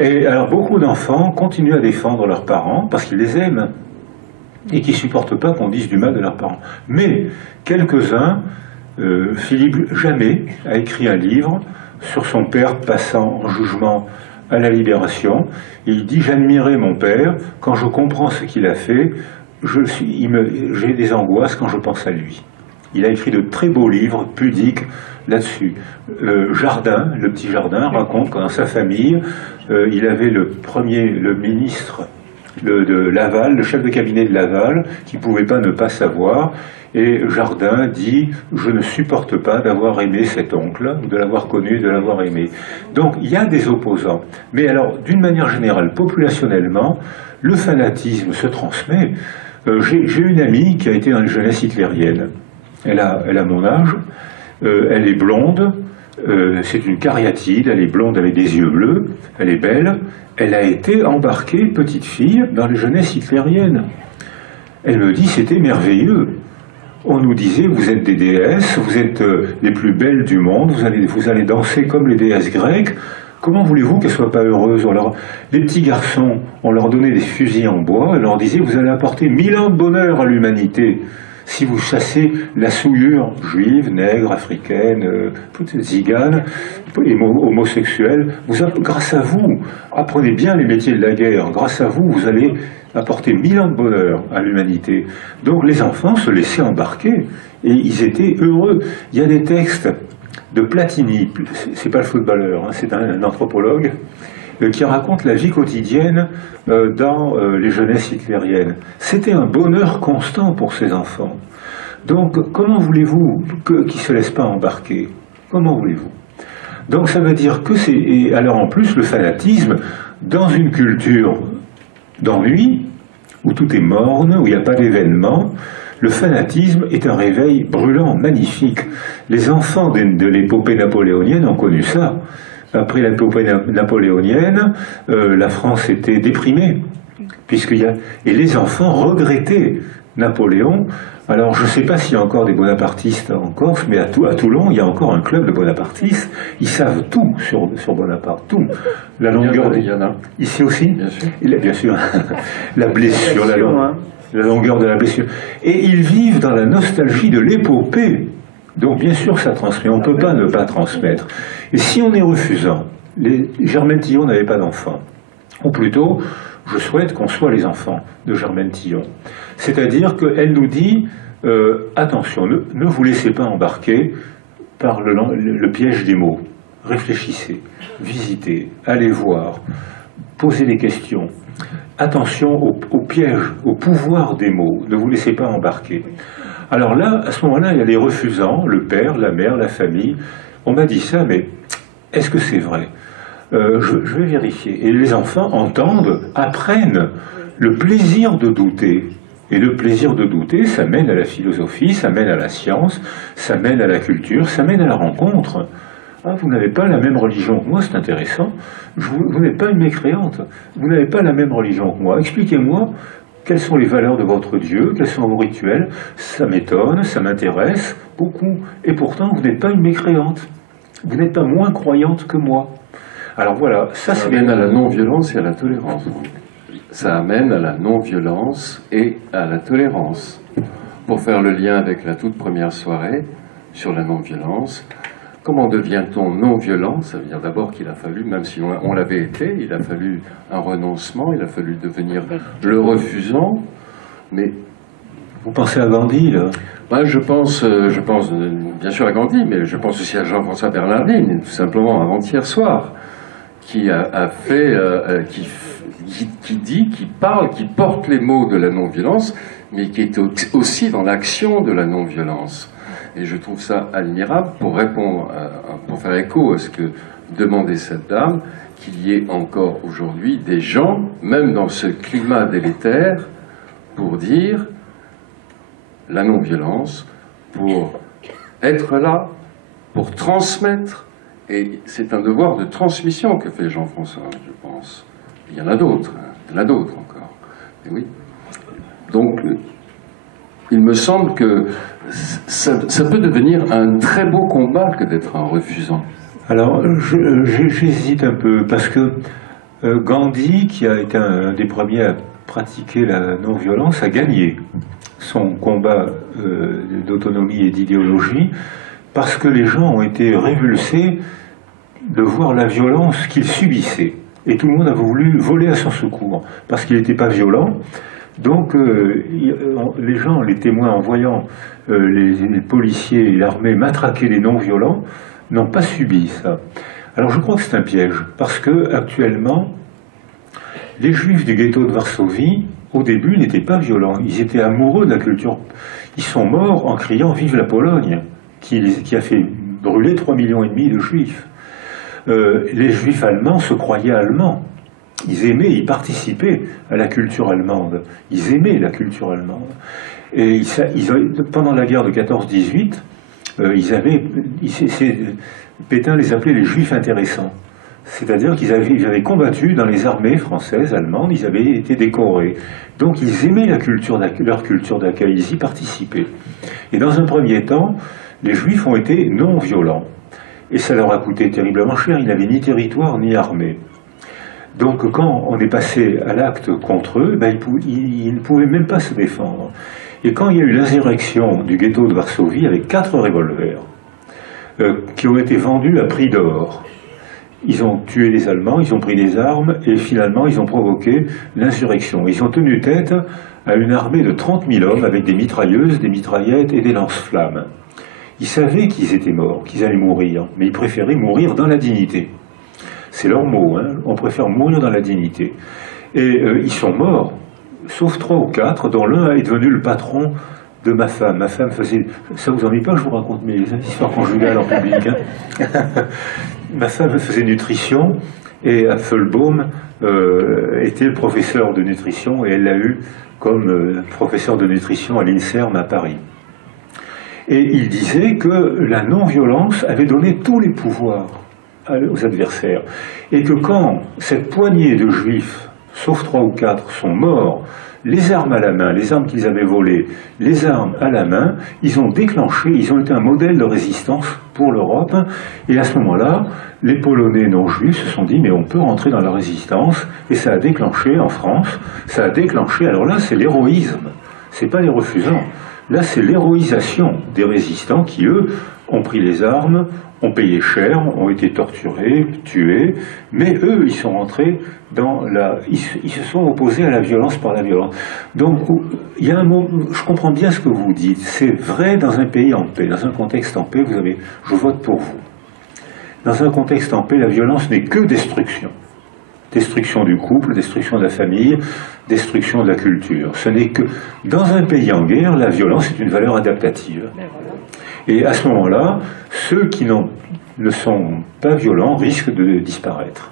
Et alors beaucoup d'enfants continuent à défendre leurs parents, parce qu'ils les aiment, et qui ne supportent pas qu'on dise du mal de leurs parents. Mais quelques-uns, Philippe Jamais a écrit un livre sur son père passant en jugement à la Libération, et il dit « J'admirais mon père, quand je comprends ce qu'il a fait, j'ai des angoisses quand je pense à lui ». Il a écrit de très beaux livres pudiques là-dessus. Jardin, le petit Jardin, raconte que dans sa famille, il avait le ministre de Laval, le chef de cabinet de Laval, qui ne pouvait pas ne pas savoir, et Jardin dit « Je ne supporte pas d'avoir aimé cet oncle, de l'avoir connu, de l'avoir aimé ». Donc il y a des opposants. Mais alors, d'une manière générale, populationnellement, le fanatisme se transmet. J'ai une amie qui a été dans les jeunesses hitlériennes. Elle a mon âge, elle est blonde, c'est une cariatide, elle est blonde avec des yeux bleus, elle est belle. Elle a été embarquée, petite fille, dans les jeunesses hitlériennes. Elle me dit, c'était merveilleux. On nous disait, vous êtes des déesses, vous êtes les plus belles du monde, vous allez danser comme les déesses grecques. Comment voulez-vous qu'elles ne soient pas heureuses? Les petits garçons, on leur donnait des fusils en bois, on leur disait, vous allez apporter 1000 ans de bonheur à l'humanité. Si vous chassez la souillure juive, nègre, africaine, zigane, homosexuelle, grâce à vous, apprenez bien les métiers de la guerre, grâce à vous, vous allez apporter 1000 ans de bonheur à l'humanité. Donc les enfants se laissaient embarquer, et ils étaient heureux. Il y a des textes de Platini, c'est pas le footballeur, hein, c'est un anthropologue, qui raconte la vie quotidienne dans les jeunesses hitlériennes. C'était un bonheur constant pour ces enfants. Donc, comment voulez-vous qu'ils ne se laissent pas embarquer? Comment voulez-vous? Donc, ça veut dire que c'est... Et alors, en plus, le fanatisme, dans une culture d'ennui, où tout est morne, où il n'y a pas d'événement, le fanatisme est un réveil brûlant, magnifique. Les enfants de l'épopée napoléonienne ont connu ça. Après l'épopée napoléonienne, la France était déprimée, et les enfants regrettaient Napoléon. Alors je ne sais pas s'il y a encore des bonapartistes en Corse, mais à Toulon, il y a encore un club de bonapartistes. Ils savent tout sur Bonaparte, tout. La longueur il y en a. Ici aussi, bien sûr. Bien sûr. La blessure, la longueur de la blessure. Et ils vivent dans la nostalgie de l'épopée. Donc bien sûr ça transmet, on ne peut pas ne pas transmettre. Et si on est refusant, Germaine Tillon n'avait pas d'enfants, ou plutôt, je souhaite qu'on soit les enfants de Germaine Tillon. C'est-à-dire qu'elle nous dit, attention, ne vous laissez pas embarquer par le piège des mots. Réfléchissez, visitez, allez voir, posez des questions. attention au piège, au pouvoir des mots, ne vous laissez pas embarquer. Alors là, à ce moment-là, il y a les refusants, le père, la mère, la famille. On m'a dit ça, mais est-ce que c'est vrai? Je vais vérifier. Et les enfants entendent, apprennent le plaisir de douter. Et le plaisir de douter, ça mène à la philosophie, ça mène à la science, ça mène à la culture, ça mène à la rencontre. Ah, vous n'avez pas la même religion que moi, c'est intéressant. Vous n'êtes pas une mécréante. Vous n'avez pas la même religion que moi. Expliquez-moi quelles sont les valeurs de votre Dieu, quels sont vos rituels. Ça m'étonne, ça m'intéresse beaucoup. Et pourtant, vous n'êtes pas une mécréante. Vous n'êtes pas moins croyante que moi. Alors voilà, ça amène à la non-violence et à la tolérance. Ça amène à la non-violence et à la tolérance. Pour faire le lien avec la toute première soirée sur la non-violence, comment devient-on non-violent? Ça veut dire d'abord qu'il a fallu, même si on l'avait été, il a fallu un renoncement, il a fallu devenir le refusant. Mais vous pensez à Gandhi, là? Ben, je pense bien sûr à Gandhi, mais je pense aussi à Jean-François Bernardine, tout simplement avant-hier soir, qui a fait, qui dit, qui parle, qui porte les mots de la non-violence, mais qui est aussi dans l'action de la non-violence. Et je trouve ça admirable pour répondre, pour faire écho à ce que demandait cette dame, qu'il y ait encore aujourd'hui des gens, même dans ce climat délétère, pour dire la non-violence, pour être là, pour transmettre. Et c'est un devoir de transmission que fait Jean-François, je pense. Il y en a d'autres, encore. Et oui. Donc, il me semble que ça peut devenir un très beau combat que d'être un refusant. Alors, j'hésite un peu, parce que Gandhi, qui a été un des premiers à pratiquer la non-violence, a gagné son combat d'autonomie et d'idéologie, parce que les gens ont été révulsés de voir la violence qu'ils subissaient. Et tout le monde a voulu voler à son secours, parce qu'il n'était pas violent. Donc les gens, les témoins, en voyant les policiers et l'armée matraquer les non-violents, n'ont pas subi ça. Alors je crois que c'est un piège, parce que actuellement, les juifs du ghetto de Varsovie, au début, n'étaient pas violents. Ils étaient amoureux de la culture. Ils sont morts en criant « Vive la Pologne !» qui a fait brûler 3,5 millions de juifs. Les juifs allemands se croyaient allemands. Ils aimaient, ils participaient à la culture allemande. Ils aimaient la culture allemande. Et pendant la guerre de 14-18, Pétain les appelait les juifs intéressants. C'est-à-dire qu'ils avaient combattu dans les armées françaises, allemandes, ils avaient été décorés. Donc ils aimaient leur culture d'accueil, ils y participaient. Et dans un premier temps, les juifs ont été non violents. Et ça leur a coûté terriblement cher, ils n'avaient ni territoire ni armée. Donc quand on est passé à l'acte contre eux, ils ne pouvaient même pas se défendre. Et quand il y a eu l'insurrection du ghetto de Varsovie avec 4 revolvers qui ont été vendus à prix d'or, ils ont tué les Allemands, ils ont pris des armes et finalement ils ont provoqué l'insurrection. Ils ont tenu tête à une armée de 30 000 hommes avec des mitrailleuses, des mitraillettes et des lance-flammes. Ils savaient qu'ils étaient morts, qu'ils allaient mourir, mais ils préféraient mourir dans la dignité. C'est leur mot, hein, on préfère mourir dans la dignité. Et ils sont morts, sauf 3 ou 4, dont l'un est devenu le patron de ma femme. Ma femme faisait... Ça vous ennuie pas, je vous raconte mes histoires conjugales en public. Hein. Ma femme faisait nutrition, et Apfelbaum était le professeur de nutrition, et elle l'a eu comme professeur de nutrition à l'INSERM à Paris. Et il disait que la non-violence avait donné tous les pouvoirs aux adversaires. Et que quand cette poignée de juifs, sauf 3 ou 4, sont morts, les armes à la main, les armes qu'ils avaient volées, les armes à la main, ils ont déclenché, ils ont été un modèle de résistance pour l'Europe. Et à ce moment-là, les Polonais non-juifs se sont dit, mais on peut rentrer dans la résistance. Et ça a déclenché en France, ça a déclenché, alors là c'est l'héroïsme, c'est pas les refusants. Là, c'est l'héroïsation des résistants qui, eux, ont pris les armes, ont payé cher, ont été torturés, tués, mais eux, ils sont rentrés dans la... Ils se sont opposés à la violence par la violence. Donc, il y a un mot... Je comprends bien ce que vous dites. C'est vrai dans un pays en paix, dans un contexte en paix, vous avez... Je vote pour vous. Dans un contexte en paix, la violence n'est que destruction. Destruction du couple, destruction de la famille, destruction de la culture. Ce n'est que dans un pays en guerre, la violence est une valeur adaptative. Et à ce moment-là, ceux qui ne sont pas violents risquent de disparaître.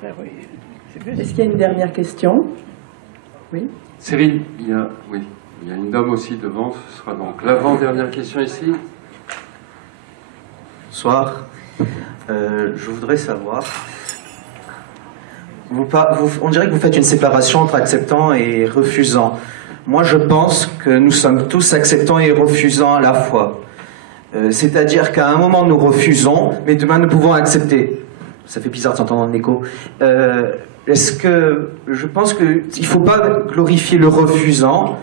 Est-ce qu'il y a une dernière question? Oui. Cyril, il y a une dame aussi devant, ce sera donc l'avant-dernière question ici. Bonsoir. Je voudrais savoir, on dirait que vous faites une séparation entre acceptant et refusant. Moi, je pense que nous sommes tous acceptants et refusants à la fois. C'est-à-dire qu'à un moment, nous refusons, mais demain, nous pouvons accepter. Ça fait bizarre de s'entendre en écho. Est-ce que je pense qu'il ne faut pas glorifier le refusant,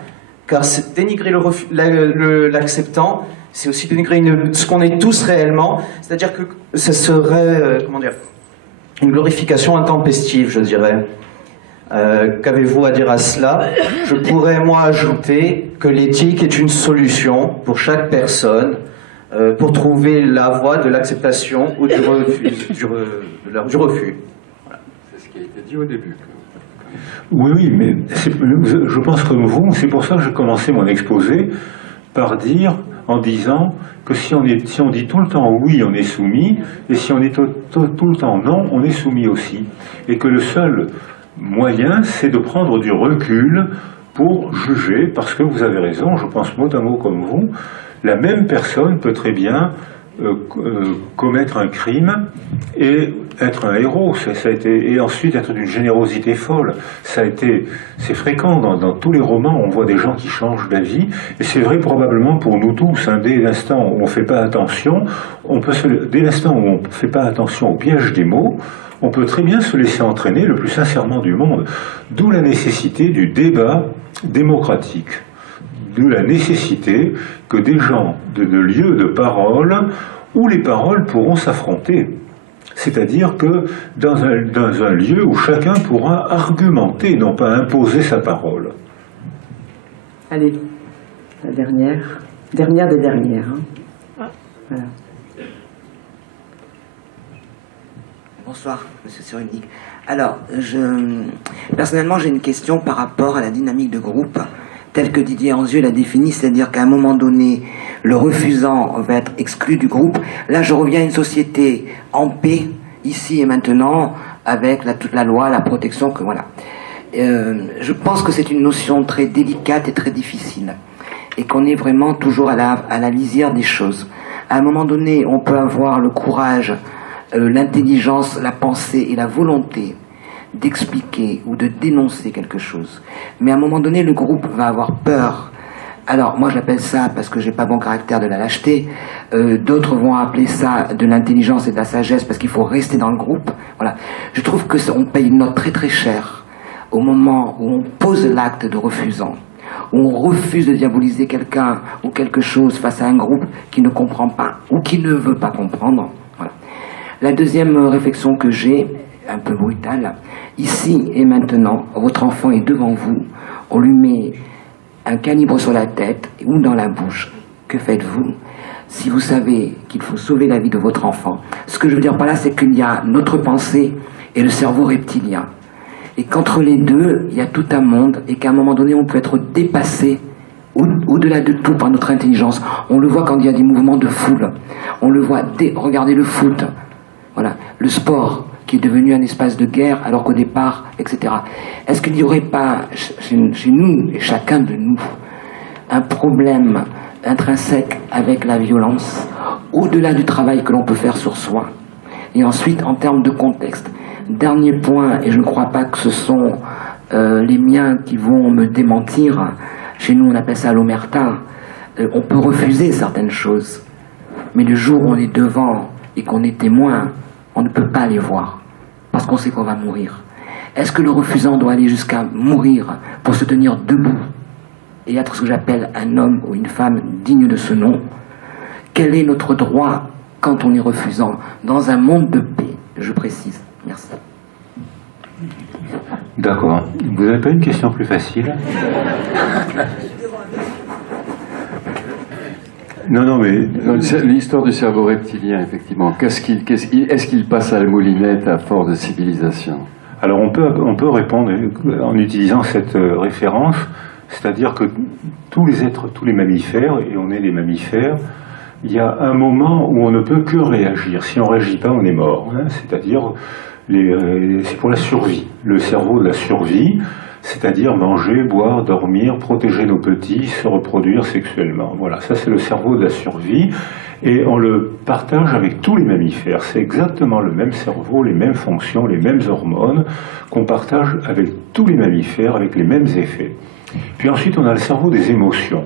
car c'est dénigrer l'acceptant, c'est aussi dénigrer ce qu'on est tous réellement. C'est-à-dire que ce serait, comment dire, une glorification intempestive, je dirais. Qu'avez-vous à dire à cela? Je pourrais, moi, ajouter que l'éthique est une solution pour chaque personne pour trouver la voie de l'acceptation ou du refus. Du refus. Voilà. C'est ce qui a été dit au début. Oui, mais je pense comme vous, c'est pour ça que j'ai commencé mon exposé en disant que si on dit tout le temps oui, on est soumis, et si on dit tout le temps non, on est soumis aussi. Et que le seul moyen, c'est de prendre du recul pour juger, parce que vous avez raison, je pense mot à mot comme vous, la même personne peut très bien commettre un crime et être un héros, et ensuite être d'une générosité folle. C'est fréquent dans tous les romans, on voit des gens qui changent d'avis, et c'est vrai probablement pour nous tous. Dès l'instant où on ne fait pas attention, dès l'instant où on ne fait pas attention au piège des mots, on peut très bien se laisser entraîner le plus sincèrement du monde. D'où la nécessité du débat démocratique. D'où la nécessité que des gens de lieux de parole où les paroles pourront s'affronter. C'est-à-dire que dans un lieu où chacun pourra argumenter, non pas imposer sa parole. Allez, la dernière des dernières. Voilà. Bonsoir, Monsieur Cyrulnik. Alors, personnellement, j'ai une question par rapport à la dynamique de groupe, telle que Didier Anzieux l'a définie, c'est-à-dire qu'à un moment donné, le refusant va être exclu du groupe. Là, je reviens à une société en paix, ici et maintenant, avec toute la loi, la protection, que voilà. Je pense que c'est une notion très délicate et très difficile, et qu'on est vraiment toujours à la lisière des choses. À un moment donné, on peut avoir le courage, l'intelligence, la pensée et la volonté d'expliquer ou de dénoncer quelque chose. Mais à un moment donné, le groupe va avoir peur. Alors, moi j'appelle ça, parce que j'ai pas bon caractère, de la lâcheté. D'autres vont appeler ça de l'intelligence et de la sagesse, parce qu'il faut rester dans le groupe. Voilà. Je trouve que on paye une note très très chère au moment où on pose l'acte de refusant, où on refuse de diaboliser quelqu'un ou quelque chose face à un groupe qui ne comprend pas ou qui ne veut pas comprendre. Voilà. La deuxième réflexion que j'ai, un peu brutale, ici et maintenant, votre enfant est devant vous, on lui met un calibre sur la tête ou dans la bouche. Que faites-vous si vous savez qu'il faut sauver la vie de votre enfant? Ce que je veux dire par là, c'est qu'il y a notre pensée et le cerveau reptilien. Et qu'entre les deux, il y a tout un monde, et qu'à un moment donné, on peut être dépassé au-delà de tout par notre intelligence. On le voit quand il y a des mouvements de foule. On le voit, regardez le foot, voilà, le sport, qui est devenu un espace de guerre, alors qu'au départ, etc. Est-ce qu'il n'y aurait pas, chez nous, et chacun de nous, un problème intrinsèque avec la violence, au-delà du travail que l'on peut faire sur soi? Et ensuite, en termes de contexte, dernier point, et je ne crois pas que ce sont les miens qui vont me démentir, chez nous on appelle ça l'omerta, on peut refuser certaines choses, mais le jour où on est devant et qu'on est témoin, on ne peut pas les voir, parce qu'on sait qu'on va mourir. Est-ce que le refusant doit aller jusqu'à mourir pour se tenir debout et être ce que j'appelle un homme ou une femme digne de ce nom? Quel est notre droit quand on est refusant dans un monde de paix, je précise? Merci. D'accord. Vous n'avez pas une question plus facile? Non, mais... L'histoire du cerveau reptilien, effectivement. Est-ce qu'il passe à la moulinette à force de civilisation? Alors on peut répondre en utilisant cette référence, c'est-à-dire que tous les êtres, tous les mammifères, et on est des mammifères, il y a un moment où on ne peut que réagir. Si on ne réagit pas, on est mort. Hein, c'est-à-dire, c'est pour la survie. Le cerveau de la survie, c'est-à-dire manger, boire, dormir, protéger nos petits, se reproduire sexuellement. Voilà, ça c'est le cerveau de la survie. Et on le partage avec tous les mammifères. C'est exactement le même cerveau, les mêmes fonctions, les mêmes hormones qu'on partage avec tous les mammifères, avec les mêmes effets. Puis ensuite, on a le cerveau des émotions.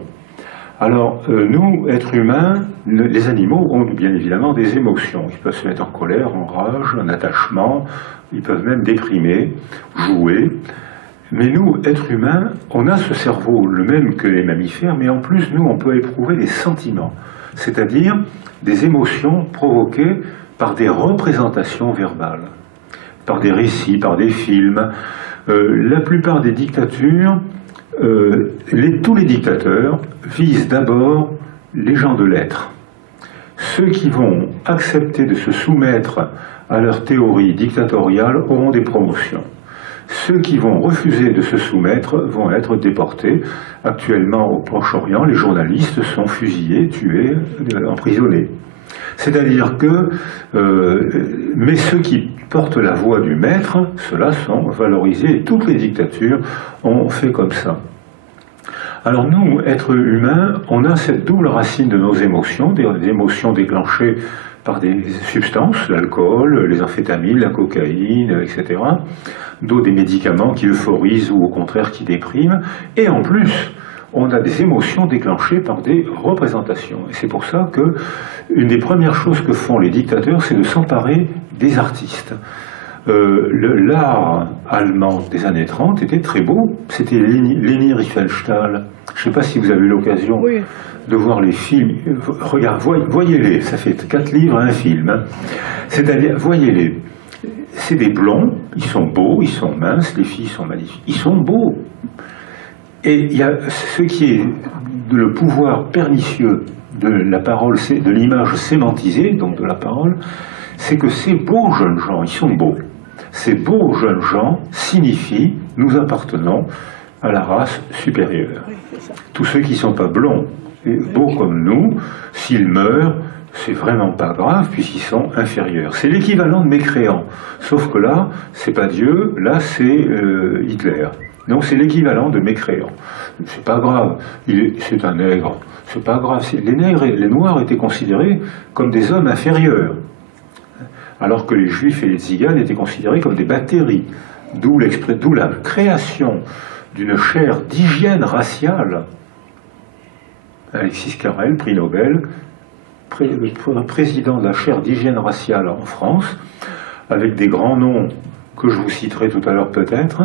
Alors, nous, êtres humains, les animaux ont bien évidemment des émotions. Ils peuvent se mettre en colère, en rage, en attachement, ils peuvent même déprimer, jouer. Mais nous, êtres humains, on a ce cerveau, le même que les mammifères, mais en plus, nous, on peut éprouver des sentiments, c'est-à-dire des émotions provoquées par des représentations verbales, par des récits, par des films. La plupart des dictatures, tous les dictateurs visent d'abord les gens de lettres. Ceux qui vont accepter de se soumettre à leur théorie dictatoriale auront des promotions. Ceux qui vont refuser de se soumettre vont être déportés. Actuellement, au Proche-Orient, les journalistes sont fusillés, tués, emprisonnés. C'est-à-dire que, mais ceux qui portent la voix du maître, ceux-là sont valorisés, et toutes les dictatures ont fait comme ça. Alors nous, êtres humains, on a cette double racine de nos émotions, des émotions déclenchées par des substances, l'alcool, les amphétamines, la cocaïne, etc., d'autres des médicaments qui euphorisent ou au contraire qui dépriment, et en plus, on a des émotions déclenchées par des représentations. Et c'est pour ça que une des premières choses que font les dictateurs, c'est de s'emparer des artistes. L'art allemand des années 30 était très beau. C'était Leni Riefenstahl. Je ne sais pas si vous avez eu l'occasion de voir les films. Voyez-les, ça fait 4 livres, un film. Hein. C'est-à-dire, voyez-les. C'est des blonds, ils sont beaux, ils sont minces, les filles sont magnifiques. Ils sont beaux. Et il y a ce qui est le pouvoir pernicieux de la parole, de l'image sémantisée, donc de la parole, c'est que ces beaux jeunes gens, ils sont beaux. Ces beaux jeunes gens signifient nous appartenons à la race supérieure. Tous ceux qui ne sont pas blonds et beaux comme nous, s'ils meurent, c'est vraiment pas grave puisqu'ils sont inférieurs. C'est l'équivalent de mécréants. Sauf que là, c'est pas Dieu, là c'est Hitler. Donc c'est l'équivalent de mécréant. C'est pas grave, c'est un nègre. C'est pas grave. Les nègres et les noirs étaient considérés comme des hommes inférieurs, alors que les juifs et les tziganes étaient considérés comme des bactéries. D'où la création d'une chaire d'hygiène raciale. Alexis Carrel, prix Nobel, président de la chaire d'hygiène raciale en France, avec des grands noms que je vous citerai tout à l'heure peut-être,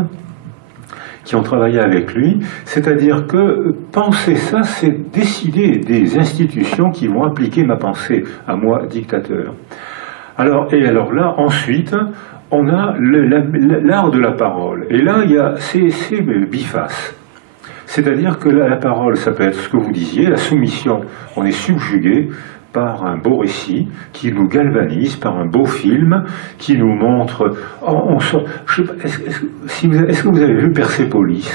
qui ont travaillé avec lui, c'est-à-dire que penser ça, c'est décider des institutions qui vont appliquer ma pensée, à moi, dictateur. Alors là, ensuite, on a l'art de la parole. Et là, c'est biface. C'est-à-dire que la parole, ça peut être ce que vous disiez, la soumission, on est subjugué par un beau récit qui nous galvanise, par un beau film qui nous montre... Est-ce que vous avez vu Persépolis?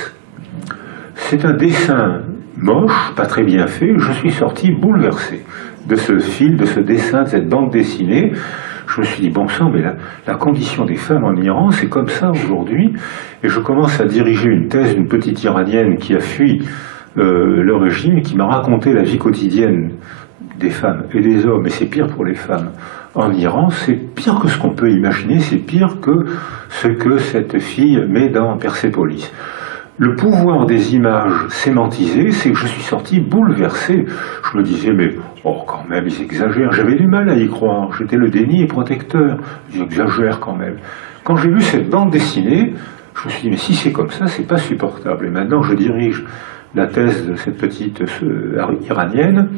C'est un dessin moche, pas très bien fait. Je suis sorti bouleversé de ce film, de ce dessin, de cette bande dessinée. Je me suis dit, bon sang, mais la condition des femmes en Iran, c'est comme ça aujourd'hui. Et je commence à diriger une thèse d'une petite Iranienne qui a fui le régime et qui m'a raconté la vie quotidienne des femmes et des hommes, et c'est pire pour les femmes. En Iran, c'est pire que ce qu'on peut imaginer, c'est pire que ce que cette fille met dans Persépolis. Le pouvoir des images sémantisées, c'est que je suis sorti bouleversé. Je me disais, mais quand même, ils exagèrent. J'avais du mal à y croire. J'étais le déni et protecteur. Ils exagèrent quand même. Quand j'ai vu cette bande dessinée, je me suis dit, mais si c'est comme ça, c'est pas supportable. Et maintenant, je dirige la thèse de cette petite iranienne.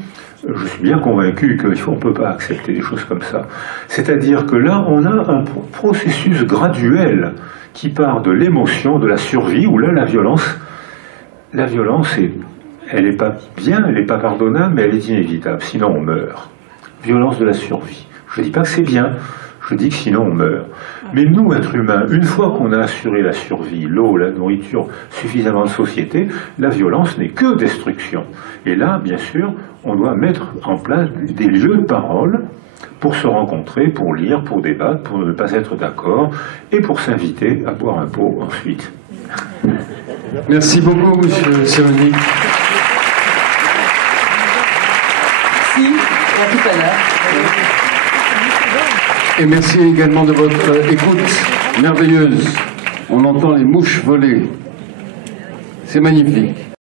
Je suis bien convaincu qu'on ne peut pas accepter des choses comme ça. C'est-à-dire que là, on a un processus graduel qui part de l'émotion, de la survie, où là, la violence, elle n'est pas bien, elle n'est pas pardonnable, mais elle est inévitable, sinon on meurt. Violence de la survie. Je ne dis pas que c'est bien, Je dis que sinon on meurt. Mais nous, êtres humains, une fois qu'on a assuré la survie, l'eau, la nourriture, suffisamment de société, la violence n'est que destruction. Et là, bien sûr, on doit mettre en place des lieux de parole pour se rencontrer, pour lire, pour débattre, pour ne pas être d'accord, et pour s'inviter à boire un pot ensuite. Merci beaucoup, monsieur Cyrulnik. Merci, à tout à l'heure. Et merci également de votre écoute merveilleuse. On entend les mouches voler. C'est magnifique.